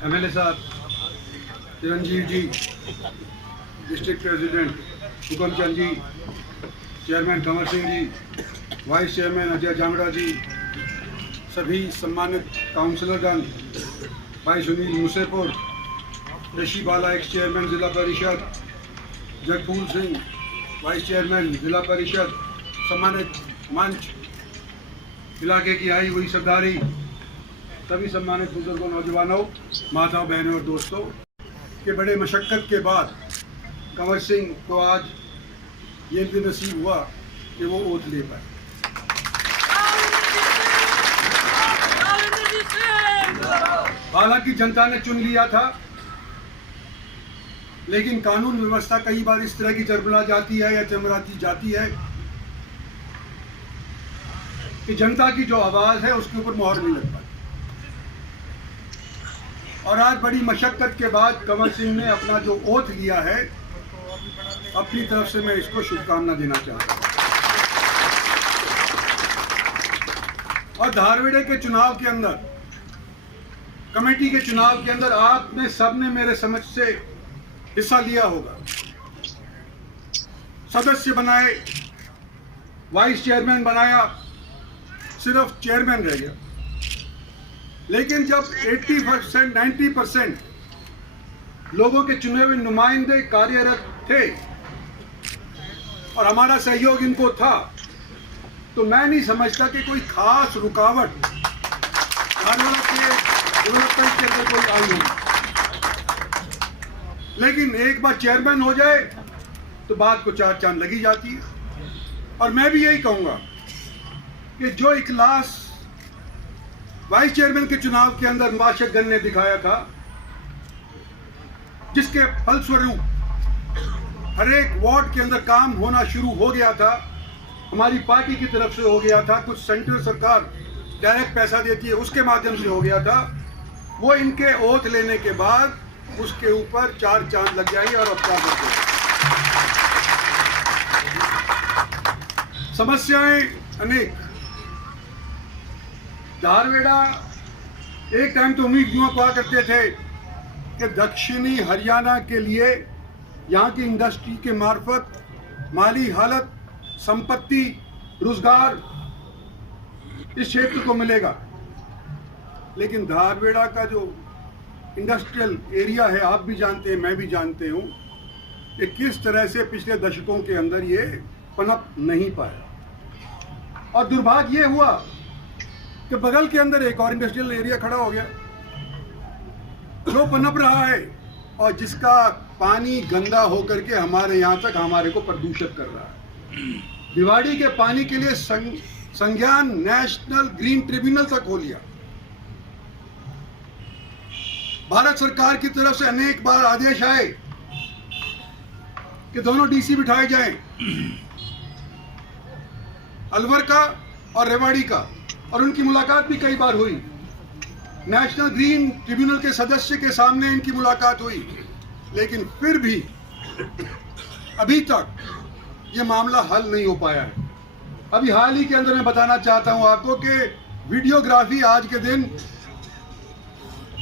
MLA साहब, चिरंजीव जी, district president हुकम Chand ji, chairman Kanwar Singh ji, vice chairman Ajay Jangra जी, सभी सम्मानित काउंसलरगण, भाई सुनील मूसेपुर, ऋषि बाला एक्स चेयरमैन जिला परिषद, जगफूल सिंह वाइस चेयरमैन जिला परिषद, सम्मानित मंच, इलाके की आई हुई सरदारी, सभी सम्मानित बुजुर्गों, नौजवानों, माताओं, बहनों और दोस्तों, के बड़े मशक्क़त के बाद कंवर सिंह को आज ये भी नसीब हुआ कि वो ओथ ले पाए। हालांकि जनता ने चुन लिया था, लेकिन कानून व्यवस्था कई बार इस तरह की चरमरा जाती है या चरमराती जाती है कि जनता की जो आवाज़ है उसके ऊपर मोहर नहीं लग पाती। और आज बड़ी मशक्कत के बाद कंवर सिंह ने अपना जो ओथ लिया है, अपनी तरफ से मैं इसको शुभकामना देना चाहता हूँ। और धारवेड़े के चुनाव के अंदर, कमेटी के चुनाव के अंदर आपने सबने मेरे समझ से हिस्सा लिया होगा। सदस्य बनाए, वाइस चेयरमैन बनाया, सिर्फ चेयरमैन रह गया। लेकिन जब 80% 90% लोगों के चुने हुए नुमाइंदे कार्यरत थे और हमारा सहयोग इनको था, तो मैं नहीं समझता कि कोई खास रुकावट डेवलपमेंट के अंदर कोई आई होगी। लेकिन एक बार चेयरमैन हो जाए तो बात को चार चांद लगी जाती है। और मैं भी यही कहूँगा कि जो इखलास वाइस चेयरमैन के चुनाव के अंदर मुबाशरगण ने दिखाया था, जिसके फलस्वरूप हर एक वार्ड के अंदर काम होना शुरू हो गया था, हमारी पार्टी की तरफ से हो गया था, कुछ सेंट्रल सरकार डायरेक्ट पैसा देती है उसके माध्यम से हो गया था, वो इनके ओथ लेने के बाद उसके ऊपर चार चांद लग जाएंगे। और अब क्या करते, समस्याएं अनेक। धारवेड़ा एक टाइम तो उम्मीद यूं हुआ करते थे कि दक्षिणी हरियाणा के लिए यहाँ की इंडस्ट्री के मार्फत माली हालत, संपत्ति, रोजगार इस क्षेत्र को मिलेगा। लेकिन धारवेड़ा का जो इंडस्ट्रियल एरिया है, आप भी जानते हैं, मैं भी जानते हूँ कि किस तरह से पिछले दशकों के अंदर ये पनप नहीं पाया। और दुर्भाग्य ये हुआ कि बगल के अंदर एक और इंडस्ट्रियल एरिया खड़ा हो गया जो पनप रहा है और जिसका पानी गंदा होकर के हमारे यहाँ तक हमारे को प्रदूषित कर रहा है। भिवाड़ी के पानी के लिए संज्ञान नेशनल ग्रीन ट्रिब्यूनल तक हो लिया। भारत सरकार की तरफ से अनेक बार आदेश आए कि दोनों डीसी बिठाए जाएं, अलवर का और रेवाड़ी का, और उनकी मुलाकात भी कई बार हुई। नेशनल ग्रीन ट्रिब्यूनल के सदस्य के सामने इनकी मुलाकात हुई, लेकिन फिर भी अभी तक ये मामला हल नहीं हो पाया है। अभी हाल ही के अंदर मैं बताना चाहता हूं आपको कि वीडियोग्राफी आज के दिन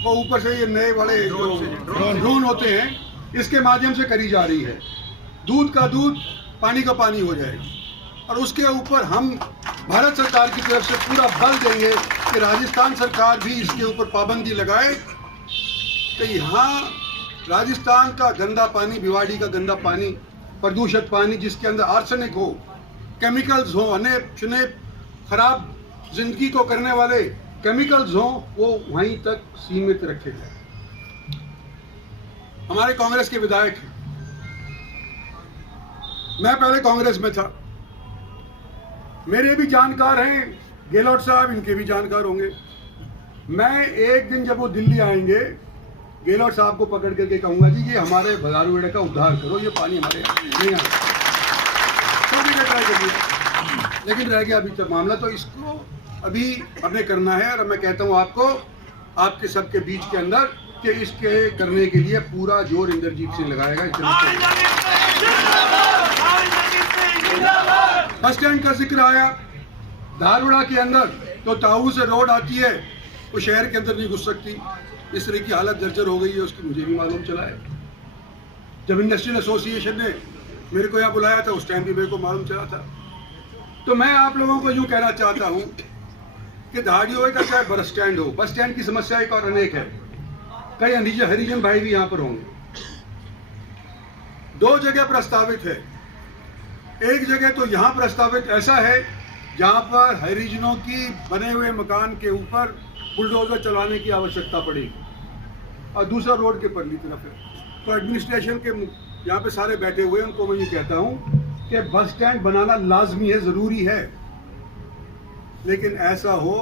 वो ऊपर से ये नए वाले ड्रोन होते हैं, इसके माध्यम से करी जा रही है। दूध का दूध, पानी का पानी हो जाएगा। और उसके ऊपर हम भारत सरकार की तरफ से पूरा बल देंगे कि राजस्थान सरकार भी इसके ऊपर पाबंदी लगाए कि यहाँ राजस्थान का गंदा पानी, भिवाड़ी का गंदा पानी, प्रदूषित पानी जिसके अंदर आर्सेनिक हो, केमिकल्स हो, अनेक चुनेक खराब जिंदगी को करने वाले केमिकल्स हो, वो वहीं तक सीमित रखे जाए। हमारे कांग्रेस के विधायक हैं, मैं पहले कांग्रेस में था, मेरे भी जानकार हैं गेहलोत साहब, इनके भी जानकार होंगे। मैं एक दिन जब वो दिल्ली आएंगे, गेहलोत साहब को पकड़ करके कहूंगा, जी ये हमारे धारवेड़ा का उद्धार करो, ये पानी हमारे नहीं आ रहा। ट्राई करिए, लेकिन रह गया अभी तक मामला, तो इसको अभी हमें करना है। और मैं कहता हूँ आपको, आपके सबके बीच के अंदर, कि इसके करने के लिए पूरा जोर इंद्रजीत सिंह लगाएगा। बस स्टैंड का जिक्र आया, धारवेड़ा के अंदर तो ताऊ से रोड आती है, वो शहर के अंदर नहीं घुस सकती। इस तरह की हालत जर्जर हो गई है उसकी मुझे भी मालूम चला है। जब इंडस्ट्रियल एसोसिएशन ने मेरे को यहाँ बुलाया था उस टाइम भी मेरे को मालूम चला था। तो मैं आप लोगों को यूँ कहना चाहता हूँ कि दहाड़ियों का चाहे बस स्टैंड हो, बस स्टैंड की समस्या एक और अनेक है। कई हरिजन भाई भी यहाँ पर होंगे। 2 जगह प्रस्तावित है। एक जगह तो यहाँ प्रस्तावित ऐसा है जहाँ पर हरिजनों की बने हुए मकान के ऊपर बुलडोजर चलाने की आवश्यकता पड़ेगी, और दूसरा रोड के परली तरफ है। तो एडमिनिस्ट्रेशन के यहाँ पे सारे बैठे हुए उनको मैं ये कहता हूँ कि बस स्टैंड बनाना लाजमी है, ज़रूरी है, लेकिन ऐसा हो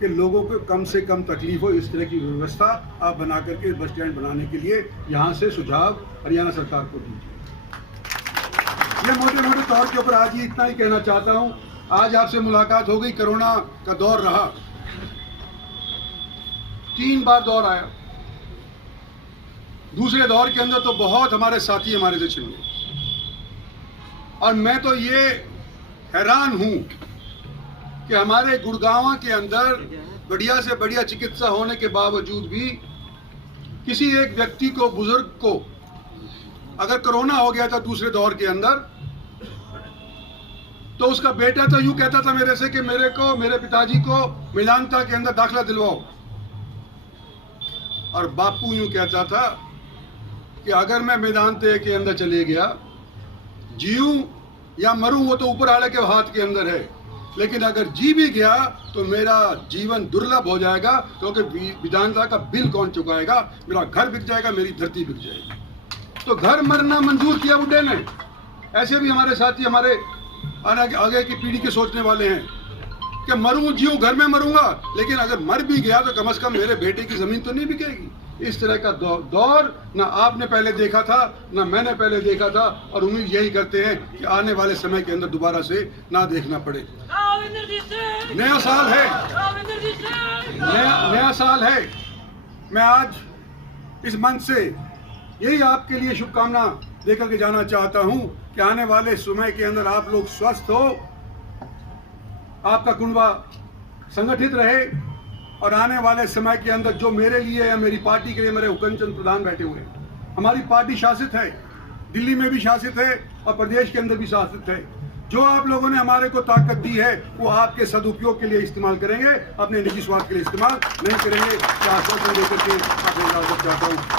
कि लोगों को कम से कम तकलीफ हो, इस तरह की व्यवस्था आप बना करके बस स्टैंड बनाने के लिए यहाँ से सुझाव हरियाणा सरकार को दीजिए। ये मोटे मोटे तौर के ऊपर आज ही इतना ही कहना चाहता हूँ। आज आपसे मुलाकात हो गई, कोरोना का दौर रहा, 3 बार दौर आया। दूसरे दौर के अंदर तो बहुत हमारे साथी हमारे से छिन गए, और मैं तो ये हैरान हूं कि हमारे गुड़गांव के अंदर बढ़िया से बढ़िया चिकित्सा होने के बावजूद भी किसी एक व्यक्ति को, बुजुर्ग को अगर कोरोना हो गया था दूसरे दौर के अंदर, तो उसका बेटा तो यूं कहता था मेरे से कि मेरे पिताजी को मेदांता के अंदर दाखिला दिलवाओ, और बापू यूं कहता था कि अगर मैं मेदांते के अंदर चले गया, जीऊं या मरूं वो तो ऊपर वाले के हाथ के अंदर है, लेकिन अगर जी भी गया तो मेरा जीवन दुर्लभ हो जाएगा, क्योंकि वेदांता का बिल कौन चुकाएगा, मेरा घर बिक जाएगा, मेरी धरती बिक जाएगी। तो घर मरना मंजूर किया बुड्ढे ने। ऐसे भी हमारे साथी, हमारे आगे की पीढ़ी के सोचने वाले हैं कि मरूं जीऊं घर में मरूंगा, लेकिन अगर मर भी गया तो कम से कम मेरे बेटे की जमीन तो नहीं बिकेगी। इस तरह का दौर ना आपने पहले देखा था, ना मैंने पहले देखा था, और उम्मीद यही करते हैं कि आने वाले समय के अंदर दोबारा से ना देखना पड़े। नया साल है, नया साल है। मैं आज इस मंच से यही आपके लिए शुभकामना देकर के जाना चाहता हूं कि आने वाले समय के अंदर आप लोग स्वस्थ हो, आपका कुनबा संगठित रहे, और आने वाले समय के अंदर जो मेरे लिए या मेरी पार्टी के लिए मेरे हुकमचंद प्रधान बैठे हुए हैं, हमारी पार्टी शासित है, दिल्ली में भी शासित है और प्रदेश के अंदर भी शासित है। जो आप लोगों ने हमारे को ताकत दी है वो आपके सदुपयोग के लिए इस्तेमाल करेंगे, अपने निजी स्वार्थ के लिए इस्तेमाल नहीं करेंगे। आश्वासन देकर के आपसे इजाजत चाहता हूँ।